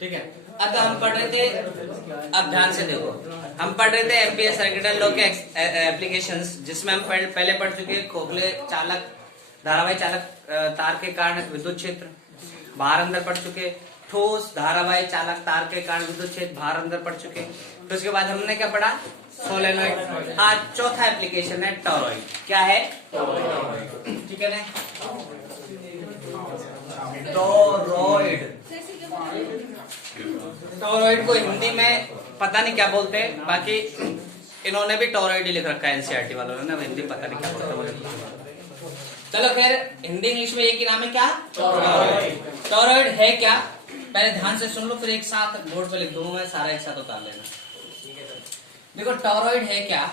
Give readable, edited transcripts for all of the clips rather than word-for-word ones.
ठीक है। अब हम पढ़ रहे थे, अब ध्यान से देखो, हम पढ़ रहे थे एम्पियर सर्किटल लॉ के एप्लीकेशंस, जिसमें हम पहले पढ़ चुके हैं खोखले चालक धारावाही चालक तार के कारण विद्युत क्षेत्र बाहर अंदर पढ़ चुके, ठोस धारावाही चालक तार के कारण विद्युत क्षेत्र बाहर अंदर पढ़ चुके। तो उसके बाद हमने क्या पढ़ा, सोलेनोइड। आज चौथा एप्लीकेशन है टॉरॉइड। क्या है? ठीक है ना, टॉरॉइड। टॉरॉइड को हिंदी में पता नहीं क्या बोलते हैं, बाकी इन्होंने भी टॉरॉइड ही लिख रखा है एनसीईआरटी वालों ने, हिंदी पता नहीं क्या बोलते हैं। चलो खैर, हिंदी इंग्लिश में एक ही नाम है, क्या? टॉरॉइड। टॉरॉइड है क्या? पहले ध्यान से सुन लो, फिर एक साथ बोर्ड पे लिख दूंगा मैं, सारा एक साथ उतार लेना। देखो टॉरॉइड है क्या,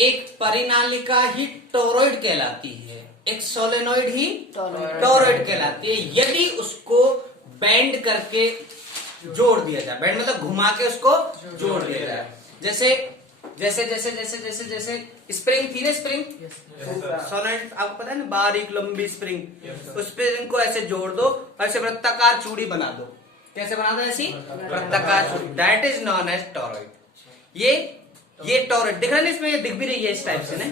एक परिनालिका ही टॉरॉइड कहलाती है, एक सोलेनोइड ही टॉरॉइड कहलाती है, यदि उसको बेंड करके जोड़ दिया जाए। बेंड मतलब घुमा के उसको जोड़ दिया जाए। जैसे जैसे जैसे जैसे जैसे जैसे स्प्रिंग थी ना, स्प्रिंग सोलेनोइड आपको पता है ना, बारीक लंबी स्प्रिंग, उस स्प्रिंग को ऐसे जोड़ दो और ऐसे वृत्ताकार चूड़ी बना दो। कैसे बना दो? ऐसी वृत्ताकार चूड़ी, that is known as toroid. ये टॉरॉइड दिख रहा है ना, इसमें ये दिख भी रही है इस टाइप से ना।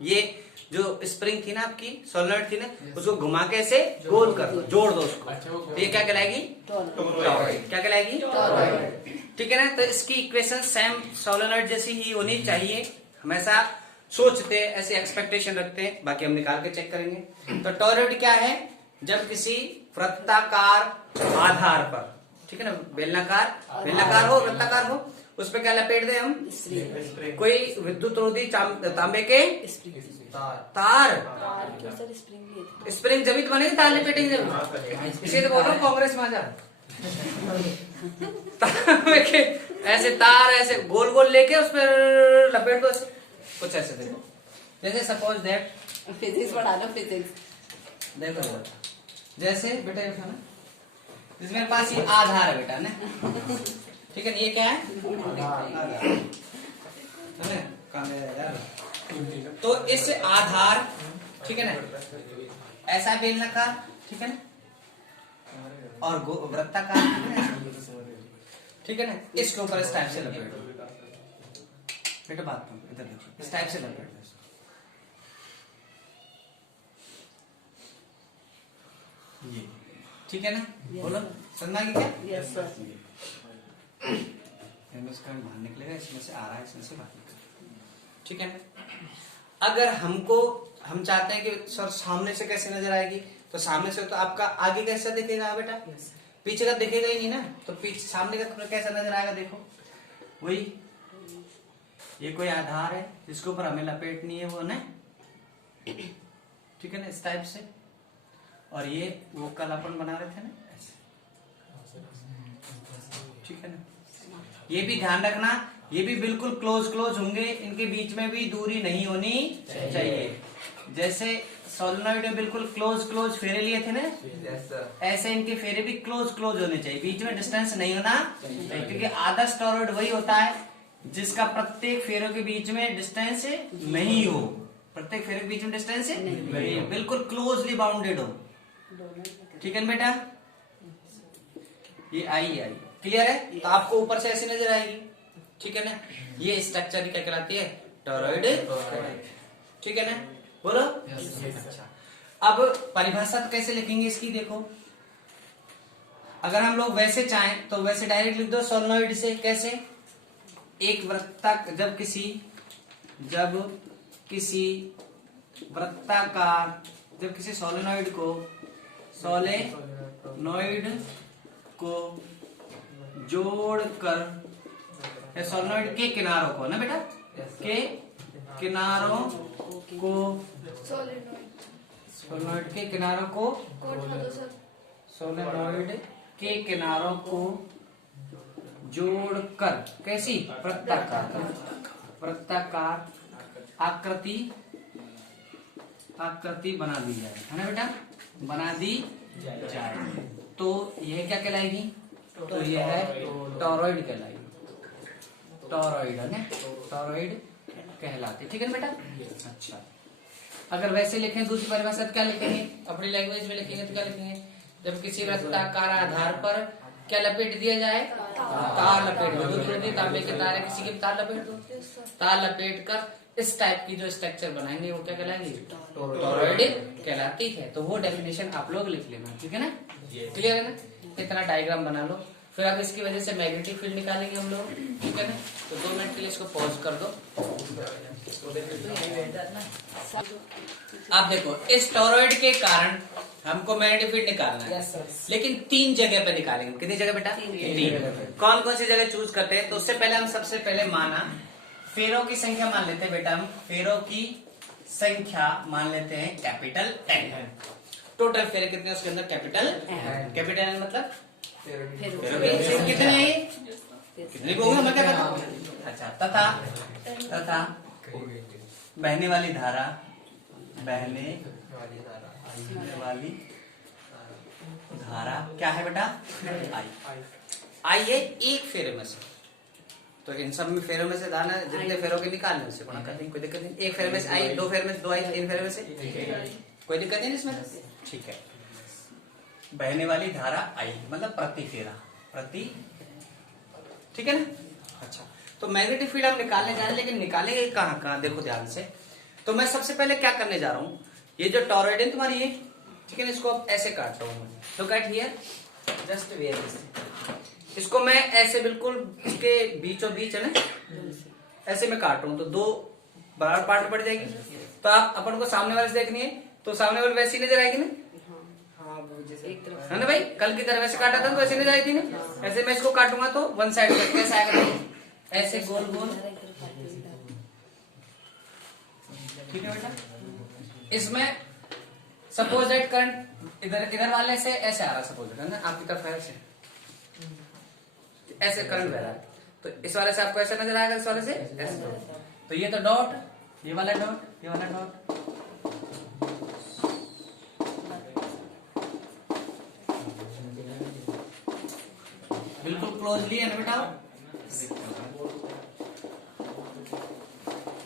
ये जो स्प्रिंग थी ना आपकी, सोलेनोइड थी ना, उसको घुमा के ऐसे गोल कर दो, जोड़ दो उसको, तो ये क्या कहलाएगी? टॉरॉइड। क्या कहलाएगी? टॉरॉइड। ठीक है ना। तो इसकी इक्वेशन सेम सोलेनोइड जैसी ही होनी चाहिए, हमेशा सोचते हैं, ऐसे एक्सपेक्टेशन रखते हैं, बाकी हम निकाल के चेक करेंगे। तो टॉरॉइड क्या है? जब किसी वृत्ताकार आधार पर, ठीक है ना, बेलनाकार हो, वृत्ताकार हो, उस पर क्या लपेट दे हम? कोई विद्युत रोधी तांबे के तार। स्प्रिंग जब बनेगी तार लपेटेंगे जब, इसे तो बोल रहा हूँ कांग्रेस में आजा। तांबे के ऐसे तार ऐसे गोल गोल लेके उस पर लपेट दो, कुछ ऐसे देखो। जैसे सपोज दैट, फिजिक्स पढ़ा लो, फिजिक्स देखो, जैसे बेटा ये ना, मेरे पास ये आधार है बेटा ना, ठीक है ना, ये क्या है? तो इस आधार, ठीक है ना, ऐसा बेलनाकार, ठीक है ना, और वृत्ताकार, ठीक है ना, इसके ऊपर इस टाइप से लपेट दो बेटा, बात इधर देखो, इस टाइप से लपेट दो, ये ठीक है ना। बोलो समझ गए क्या? Yes sir. करंट बाहर निकलेगा, इसमें से आ रहा है, इसमें से बाहर निकलेगा, ठीक है ना। अगर हम चाहते हैं कि सर सामने से कैसे नजर आएगी, तो सामने से तो आपका आगे कैसा दिखेगा बेटा? पीछे का दिखेगा ही नहीं ना, तो पीछे सामने का कैसा नजर आएगा? देखो वही, ये कोई आधार है जिसके ऊपर हमें लपेटनी है वो ना, ठीक है ना, इस टाइप से। और ये वो कल अपन बना रहे थे ना, ठीक है ना। ये भी ध्यान रखना, ये भी बिल्कुल क्लोज होंगे, इनके बीच में भी दूरी नहीं होनी चाहिए। जैसे सोलेनोइड में बिल्कुल क्लोज फेरे लिए थे ना, ऐसे इनके फेरे भी क्लोज होने चाहिए, बीच में डिस्टेंस नहीं होना चाहिए, क्योंकि आदर्श टॉरॉइड वही होता है जिसका प्रत्येक फेरों के बीच में डिस्टेंस नहीं हो, प्रत्येक फेरे के बीच में डिस्टेंस नहीं, बिल्कुल क्लोजली बाउंडेड हो, ठीक है बेटा। ये आई क्लियर है? तो आपको ऊपर से ऐसे नजर आएगी, ठीक है ना। ये स्ट्रक्चर क्या कहलाती है? टॉरॉइड, ठीक है ना। बोलो। अच्छा, अब परिभाषा तो कैसे लिखेंगे इसकी? देखो, अगर हम लोग वैसे चाहें तो वैसे डायरेक्ट लिख दो सोलेनोइड से। कैसे? एक वृत्ताकार, जब किसी वृत्ताकार, जब किसी सोलेनोइड को जोड़कर, सोलेनोइड के किनारों को ना बेटा, के किनारों को, सोलेनोइड के किनारों को, सोलेनोइड के किनारों को जोड़कर कैसी? वृत्ताकार आकृति बना दी जाए, है ना बेटा, बना दी जाए, तो यह क्या कहलाएगी? तो यह है टॉरॉइड कहलाएगी, टॉरॉइड है ना, टॉरॉइड कहलाती, ठीक है ना बेटा। अच्छा, अगर वैसे लिखें दूसरी परिभाषा क्या लिखेंगे? अपनी लैंग्वेज में लिखेंगे तो क्या लिखेंगे? जब किसी वृत्ताकार आधार पर क्या लपेट दिया जाए, तार लपेट दो। तांबे के तार है, किसी के भी तार लपेट दो। तार लपेट कर इस टाइप की जो स्ट्रक्चर बनाएंगे वो क्या कहलाएंगे, टोरॉइड कहलाती है। तो वो डेफिनेशन आप लोग लिख लेना, ठीक है ना, क्लियर है ना। इतना डायग्राम बना लो, फिर अब इसकी वजह से मैग्नेटिक फील्ड निकालेंगे हम लोग, ठीक है ना। तो 2 मिनट के लिए इसको पॉज कर दो। अब देखो, इस टोरॉइड के कारण हमको मैग्नेटिक फील्ड निकालना है, लेकिन 3 जगह पे निकालेंगे। कितनी जगह बेटा, 3। कौन कौन सी जगह चूज करते हैं, तो उससे पहले हम सबसे पहले माना फेरों की संख्या मान लेते हैं बेटा। हम फेरों की संख्या मान लेते हैं कैपिटल N। टोटल फेरे कितने उसके अंदर, कैपिटल N मतलब कितने हैं, कितने को होंगे, मैं क्या करता हूँ। अच्छा, तथा बहने वाली धारा, बहने वाली धारा क्या है बेटा, आई है एक फेरे में से। तो इन सब में फेरों में से दाना जितने फेरों के निकालने उससे गुणा कर देंगे, कोई दिक्कत नहीं। एक फेरे में से आई, 2 फेरे में से 2 आई, 3 फेरे में से कोई दिक्कत नहीं इसमें, ठीक है। बहने वाली धारा आई मतलब प्रति फेरा, प्रति, ठीक है ना। अच्छा, तो मैग्नेटिक फील्ड हम निकालने जा रहे हैं, लेकिन निकालेंगे कहाँ कहाँ, देखो ध्यान से। तो मैं सबसे पहले क्या करने जा रहा हूँ, ये जो टोरॉइड है तुम्हारी ये, ठीक है ना, इसको अब ऐसे काट रहा हूँ। तो कट हियर, जस्ट वेयर, इसको मैं ऐसे बिल्कुल इसके बीचों बीच है ना, ऐसे में काट रहा हूँ। तो 2 बराबर पार्ट में पड़ जाएगी। तो आप अपन को सामने वाले से देखनी है, तो सामने वाले वैसी नजर आएगी ना, है ना भाई। कल की तरह वैसे काटा था तो वैसे नजर आई थी ना। ऐसे मैं इसको काटूंगा तो 1 साइड में कैसे आएगा, ऐसे गोल गोल, ठीक है बेटा। इसमें सपोज दैट करंट इधर वाले से ऐसे आ रहा, सपोज दैट है ना, आपकी तरफ ऐसे ऐसे करंट बह रहा है, तो इस वाले से आपको ऐसा नजर आएगा, इस वाले से ऐसे। तो ये तो डॉट, ये वाला डॉट, ये वाला डॉट, बिल्कुल क्लोजली है ना बेटा,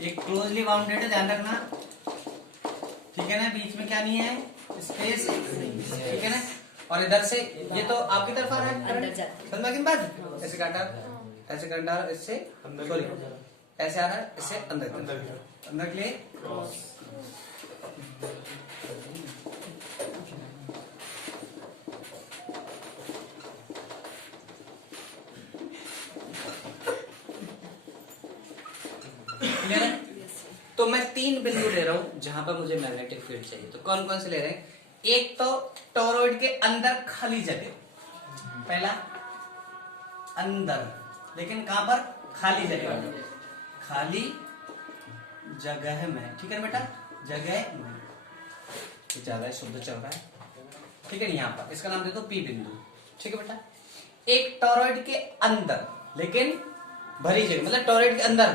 ये क्लोजली बाउंडेड है, ध्यान रखना, ठीक है ना। बीच में क्या नहीं है, स्पेस, ठीक है ना। और इधर से ये तो आपकी तरफ आ रहा है, समझ में बात। ऐसे काटा, ऐसे काटा, इससे सॉरी ऐसे आ रहा है, इससे अंदर के लिए क्लियर है। तो मैं 3 बिंदु ले रहा हूं जहां पर मुझे मैग्नेटिक फील्ड चाहिए। तो कौन कौन से ले रहे हैं, एक तो टोरॉइड के अंदर खाली जगह, पहला अंदर, लेकिन कहां पर, खाली जगह में, खाली जगह में, ठीक है ना बेटा, जगह में, ज्यादा शुद्ध चल रहा है, ठीक है। यहाँ पर इसका नाम दे दो पी बिंदु, ठीक है बेटा। एक टोरॉइड के अंदर लेकिन भरी जगह, मतलब टोरॉइड के अंदर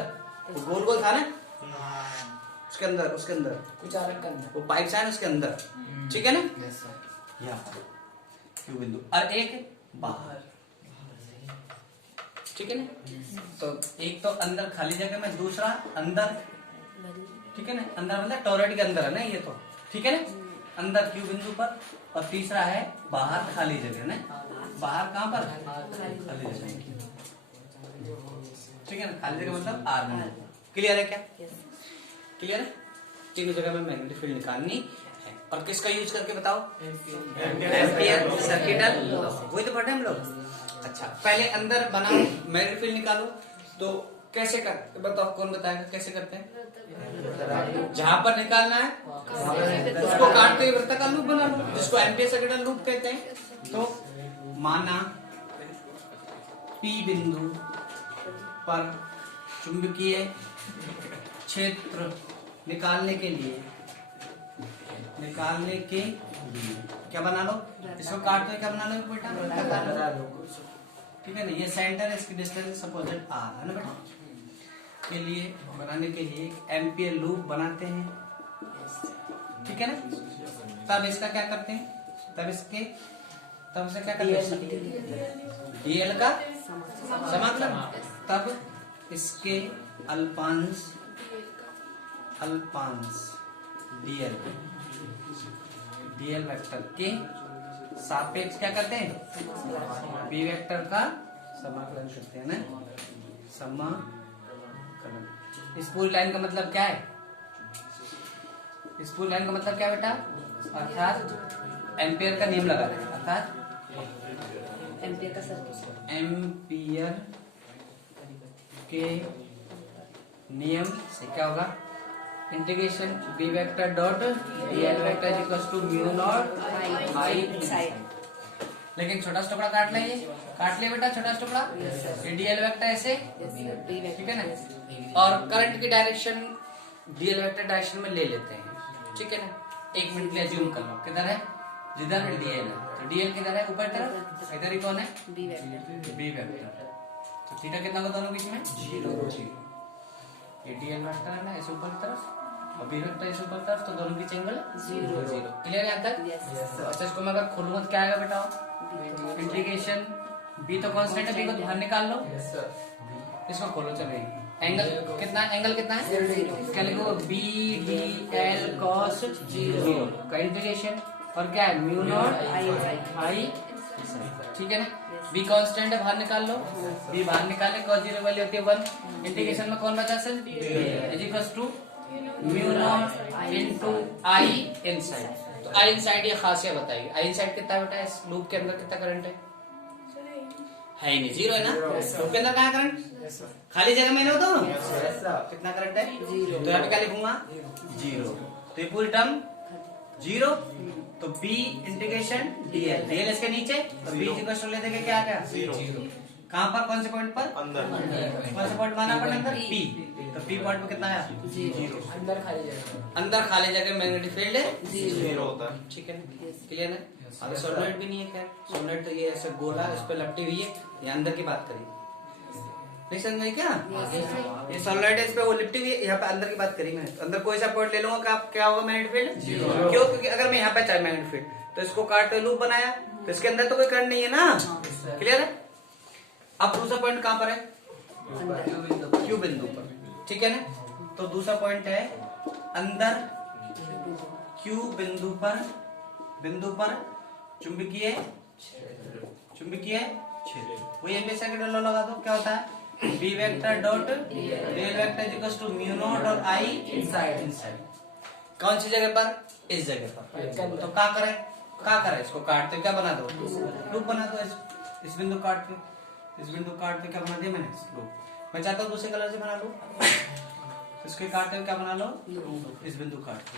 वो गोल गोल था ना, उसके अंदर कुछ अलग करना, वो पाइप है उसके अंदर, ठीक है ना, यहाँ पर क्यू बिंदु, और एक बाहर, ठीक है ना। तो एक तो अंदर खाली जगह में, दूसरा अंदर, ठीक है ना, अंदर मतलब टोरॉइड के अंदर है ना ये तो, ठीक है ना, अंदर क्यू बिंदु पर, और तीसरा है बाहर खाली जगह ना, बाहर कहाँ पर, खाली जगह, ठीक है ना, खाली जगह मतलब आर बिंदु। क्लियर है क्या, क्लियर है। तीनों जगह में मैग्नेटिक फील्ड निकालनी है, और किसका यूज करके बताओ, एम्पियर सर्किटल लॉ, वही तो पढ़े हम लोग। अच्छा, पहले अंदर बनाओ, मैग्नेटिक फील्ड निकालो। तो कैसे कर, बताओ कौन बताएगा कैसे करते हैं। जहां पर निकालना है उसको काटते हुए वृत्ताकार लूप बना लो, जिसको एम्पियर सर्किटल लूप कहते हैं। तो माना P बिंदु पर चुंबकीय क्षेत्र निकालने के लिए क्या बना लो, इसको काटते हुए क्या बना लो बेटा, ठीक है ना। ये सेंटर है, इसकी डिस्टेंस सपोज आर है ना बेटा। के लिए बनाने के लिए एम्पियर लूप बनाते हैं, ठीक है ना। तब इसका क्या करते हैं, तब से क्या करते हैं, डीएल का समाकलन, तब इसके अल्पांश डीएल वेक्टर के सापेक्ष क्या करते हैं, बी वेक्टर का समाकलन करते हैं ना, समाकलन। इस पूरी लाइन का मतलब क्या है, इस पूरी लाइन का मतलब क्या बेटा, अर्थात एम्पियर का नियम लगा दें, अर्थात एम्पियर का सर्किट, एम्पियर के नियम से क्या होगा, integration B vector dot DL vector equals to mu naught I side. लेकिन छोटा सा टुकड़ा काट लेंगे, काट लिया बेटा छोटा सा टुकड़ा, डीएल वेक्टर ऐसे, ठीक है ना, और करंट की डायरेक्शन डीएल वेक्टर डायरेक्शन में ले लेते हैं, ठीक है ना। 1 मिनट के लिए ज्यूम कर लो, किधर है, जिधर भी डीएल है, तो डीएल किधर है, ऊपर तरफ, इधर ही कौन है, बी वेक्टर, बी वेक्टर। तो थीटा कितना होगा दोनों बीच में, 0। ये डीएल वेक्टर है ना ऐसे ऊपर की तरफ, और बी वेक्टर ऐसे ऊपर की तरफ, तो दोनों बीच एंगल 0। क्लियर है यहाँ तक। अच्छा इसको मैं अगर खोलूंगा तो क्या आएगा बेटा, इंटीग्रेशन बी तो कांस्टेंट है, बी को बाहर निकाल लो, इसको खोलो, चलो एंगल कितना, एंगल कितना है, क्या लिखो, बी डी एल कॉस 0 का इंटीग्रेशन, और क्या है, म्यू नॉट आई, ठीक है ना। बी कांस्टेंट है, बाहर निकाल लो, बी बाहर निकाले, कॉस 0 वाली होती है 1, इंटीग्रेशन में कौन बचा sir, is equals to mu naught into I inside. तो आई इनसाइड ये खासियत बताइए, आई इनसाइड कितना बेटा, इस लूप के अंदर कितना करंट है ही नहीं, 0 है ना, लूप के अंदर कहाँ करंट, खाली जगह में होता हूँ, कितना करंट है, 0। तो यहाँ पे क्या लिखूंगा, 0, तो ये पूरी टर्म 0, तो b इंटीग्रेशन dl, dl इसके नीचे, तो b इक्वल्स टू ले देंगे क्या आ गया, 0। कहाँ पर, कौन से पॉइंट पर, अंदर, कौन से पॉइंट माना अपन अंदर, p, तो p पॉइंट पे कितना आया, 0। अंदर खाली जगह मैग्नेटिक फील्ड है 0 होता है, ठीक है, क्लियर है। अरे सोलेनोइड भी नहीं है, खैर सोलेनोइड तो ये ऐसे गोला इस पे लपटी हुई है, ये अंदर की बात करिए, नहीं समझ में क्या, ये सोलेनोइड इस पे वो लिपटी हुई है, यहाँ पे अंदर की बात करी मैं, तो अंदर कोई सा पॉइंट ले लूंगा, क्या होगा, मैग्नेटिक फील्ड 0। क्यों, क्योंकि अगर मैं यहाँ पे चाहे मैग्नेटिक फील्ड, तो इसको काट के लूप बनाया, तो इसके अंदर तो कोई करंट नहीं है ना, क्लियर है। अब दूसरा पॉइंट कहाँ पर है, क्यू बिंदु पर, ठीक है ना। तो दूसरा पॉइंट है अंदर क्यू बिंदु पर चुंबकीय क्षेत्र, वही एम्पियर सेकंड लॉ लगा दो, क्या होता है, B vector dot DL vector equals to mu naught और आई इनसाइड। कौन सी जगह पर, इस जगह पर, तो क्या करें, इसको काटते क्या बना दो, लूप बना दो, इस बिंदु काट के क्या बना दिया मैंने, लूप। मैं चाहता हूँ दूसरे कलर से बना लो, इसके काटते हुए क्या बना लो, इस बिंदु काट के,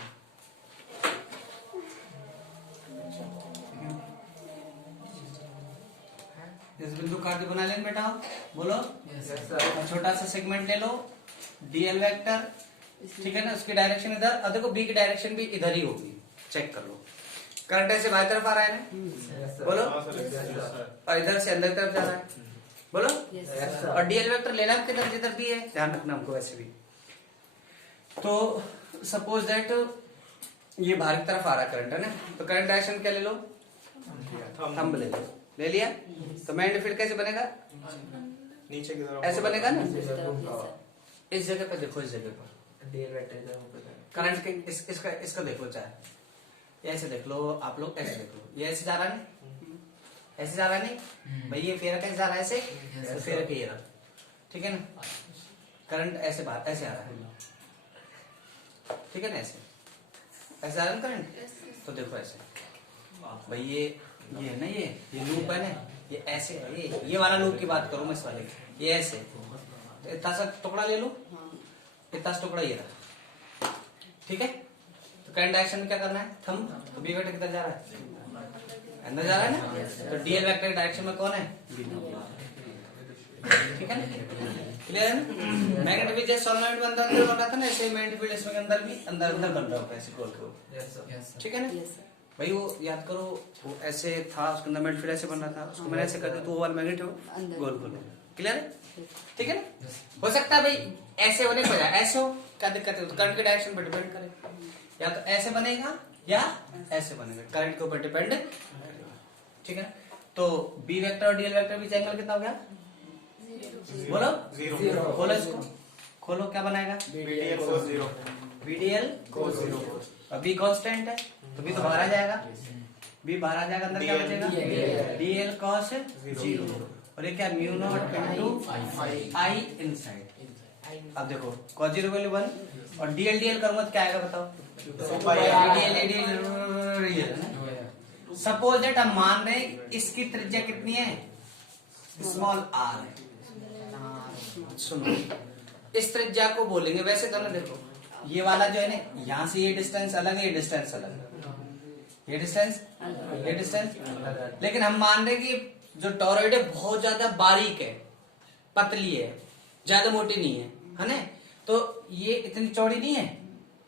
इस बिंदु काट के बना लें बेटा, बोलो, छोटा सा सेगमेंट ले लो, डीएल वेक्टर, ठीक है ना, उसकी डायरेक्शन इधर, और देखो बी की डायरेक्शन भी इधर ही होगी, चेक कर लो, करंट ऐसे बाई तरफ आ रहा है ना, बोलो, और इधर से अंदर तरफ जा रहा है, बोलो, और डीएल वेक्टर लेना किधर, जिधर भी है, ध्यान रखना हमको वैसे भी। तो सपोज दैट ये बाहर की तरफ आ रहा है करंट, है ना, तो करंट डायरेक्शन क्या ले लो, थंब ले लिया, तो मैग्नेटिक फील्ड कैसे बनेगा, नीचे की तरफ ऐसे बनेगा ना, इस जगह पे देखो, इस जगह पर करंट के इसका देख लो, चाहे ऐसे देख लो आप लोग, ऐसे देख लो, ये ऐसे जा रहा नहीं, ऐसे जा रहा नहीं भाई, ये फेरा कैसे जा रहा है, ऐसे फेरा के ये रहा, ठीक है ना, करंट ऐसे बाहर ऐसे आ रहा है, ठीक है ना, ऐसे आ रहा है करंट, तो देखो ऐसे भाई, ये है ना, ये लूप है ना, ये ऐसे है, ये वाला लूप की बात करूं मैं, इस वाले, ये ऐसे, तो इतना सा टुकड़ा ले लो, इतना सा टुकड़ा ये रहा, ठीक है। तो करंट डायरेक्शन में क्या करना है, थंब, तो बी वेक्टर किधर जा रहा है, अंदर जा रहा है ना, तो डीएल वेक्टर डायरेक्शन में कौन है, ठीक है ना, क्लियर है ना। मैग्नेटिक फील्ड जैसे सोलेनोइड में अंदर बन रहा था ना, ऐसे मैग्नेटिक फील्ड इसमें अंदर भी अंदर बन रहा होगा, ऐसे गोल गोल, ठीक है ना भाई। वो याद करो, वो ऐसे था, उसके अंदर मैग्नेटिक फील्ड ऐसे बन रहा था, उसको मैंने ऐसे कर दिया, तो वो वाला मैग्नेट गोल गोल, क्लियर है, ठीक है ना। हो सकता है भाई ऐसे होने को जाए, ऐसे हो, क्या दिक्कत है, तो करंट के डायरेक्शन पर डिपेंड करे, या तो ऐसे बनेगा या ऐसे बनेगा, करंट के ऊपर डिपेंड करेगा, ठीक है। तो बी वेक्टर और डीएल वेक्टर बीच एंगल कितना हो गया, बोलो, 0। खोलो इसको, खोलो, क्या बनाएगा, BDL cos 0, अब बी कांस्टेंट है, तो बी तो बाहर आ जाएगा, बी बाहर आ जाएगा, अंदर क्या बचेगा dl cos 0, और ये क्या mu naught into I inside. अब देखो cos 0 वैल्यू 1 और dl करूंगा तो क्या आएगा बताओ, सपोज दैट हम मान रहे हैं इसकी त्रिज्या कितनी है, स्मॉल r है। सुनो, इस त्रिज्या को बोलेंगे, वैसे तो ना देखो ये वाला जो है ना, यहाँ से ये डिस्टेंस अलग है, ये डिस्टेंस अलग है, ये डिस्टेंस, लेकिन हम मान रहे कि जो टोरॉइड है बहुत ज्यादा बारीक है, पतली है, ज्यादा मोटी नहीं है ना, तो ये इतनी चौड़ी नहीं है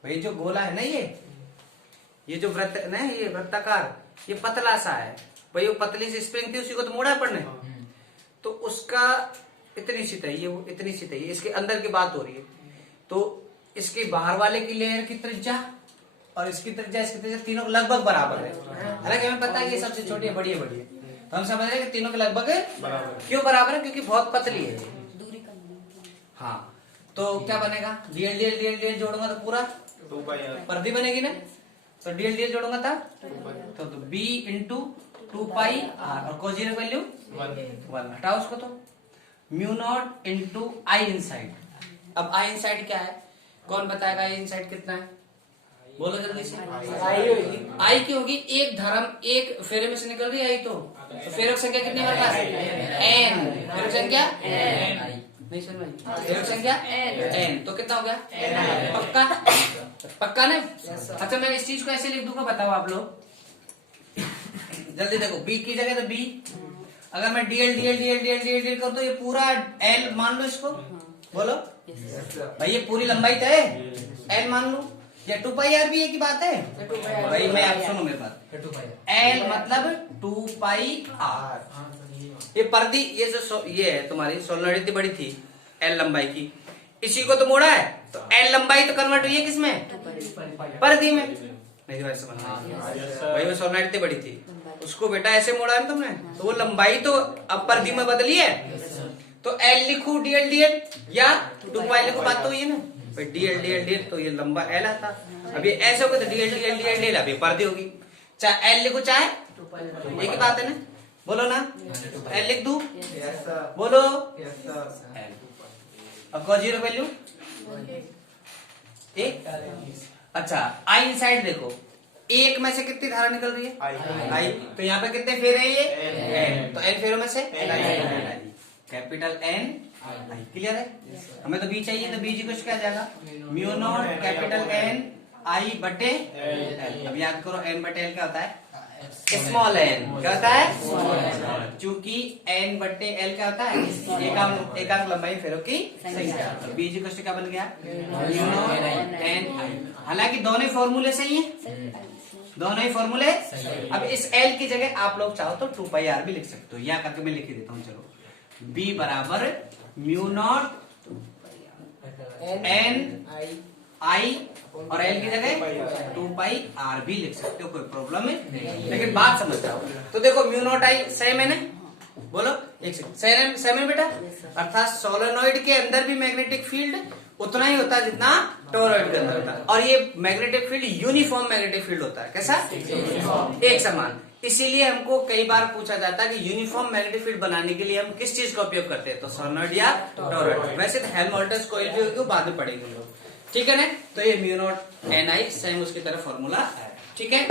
भाई। जो गोला है ना, ये जो वृत्त है ना, ये वृत्ताकार, ये पतला सा है भाई। वो पतली सी स्प्रिंग थी, उसी को तो मोड़ा पड़ने, तो उसका इतनी सी चाहिए, वो इतनी सी चाहिए। इसके अंदर की बात हो रही है, तो इसके बाहर वाले की लेयर की त्रिज्या और इसकी त्रिज्या, इसकी त्रिज्या तीनों लगभग बराबर है। हालांकि हमें पता है कि सबसे छोटी है, बड़ी है, तो हम समझ रहे हैं कि तीनों के लगभग क्यों बराबर है, क्योंकि बहुत पतली है। दूरी कम। हाँ, तो क्या बनेगा, dl जोड़ूंगा तो पूरा परिधि बनेगी ना, तो dl जोड़ूंगा था तो b इंटू 2πr, और cos 0 वैल्यू 1, हटाओ उसको, तो म्यू नॉट इंटू आई इनसाइड। अब आई इनसाइड क्या है, कौन बताएगा आई इनसाइड कितना है, बोलो जल्दी से। आई की होगी, एक धर्म एक फेरे में से निकल रही है आई, तो फेरों की संख्या कितनी हमारे पास, n, फेरों की संख्या n, नहीं सुन भाई, फेरों की संख्या n, तो कितना हो गया, पक्का ना। अच्छा मैं इस चीज को ऐसे लिख दूंगा, बताओ आप लोग जल्दी देखो, b की जगह तो b, अगर मैं dl करूँ तो ये पूरा l मान लो, इसको बोलो भाई, ये पूरी लंबाई तो है, l मान लो, या 2πr भी एक ही बात है भाई। मैं आप सुनो मेरे बात, l मतलब 2πr, ये पर्दी, ये जो ये है तुम्हारी सोलनॉइड इतनी बड़ी थी l लंबाई की, इसी को तो मोड़ा है, तो l लंबाई तो कन्वर्ट हुई है किसमें, पर्दी में, नहीं भाई समझ भाई, वो सोलनॉइड इतनी बड़ी थी, उसको बेटा ऐसे मोड़ा है तुमने, तो वो लंबाई तो अब पर्दी में बदली है, तो l लिखू dl या 2π लिखू, बात तो हुई है ना भाई, dl तो ये लंबा l आता, अब ये ऐसे होगा तो dl अब ये पर्दी होगी, चाहे l लिखू चाहे, एक ही बात है ना, बोलो ना, l लिख दू, बोलो l। अब cos 0 वैल्यू एक, अच्छा आई इनसाइड देखो, एक में से कितनी धारा निकल रही है, आई, तो यहाँ पे कितने फेरे हैं ये n, तो n फेरों में से कैपिटल N आई, क्लियर है। हमें तो b चाहिए, तो b जी कुछ क्या जाएगा, म्यू नॉट कैपिटल N आई बटे L। अब याद करो n बटे L क्या होता है, स्मॉल n, क्या होता है, चूंकि n बटे L क्या होता है, एकांक लंबाई फेरों की संख्या, तो b जी कुछ क्या बन गया, म्यू नॉट N आई। हालांकि दोनों ही फॉर्मूले सही है, दोनों ही फॉर्मूले। अब इस L की जगह आप लोग चाहो तो 2πr भी लिख सकते हो, या करके मैं लिख ही देता हूँ, चलो b बराबर म्यू नॉट n आई, और l की जगह 2πr भी लिख सकते हो, कोई प्रॉब्लम है, लेकिन बात समझ जाओ। तो देखो म्यू नॉट आई सेम है ना, बोलो एक सेकंड, सेम है बेटा, अर्थात सोलेनॉइड के अंदर भी मैग्नेटिक फील्ड उतना ही होता है जितना टोरॉइड के अंदर होता है, और ये magnetic field uniform magnetic field होता है, कैसा, एक समान। इसीलिए हमको कई बार पूछा जाता है कि यूनिफॉर्म मैग्नेटिक फील्ड बनाने के लिए हम किस चीज का उपयोग करते हैं, तो सोलेनॉइड या टोरॉइड। वैसे तो हेल्महोल्ट्ज कॉइल भी होगी, बाद में पढ़ेंगे हम लोग, ठीक है ना। तो ये mu not an I same उसकी तरह फॉर्मूला है, ठीक है।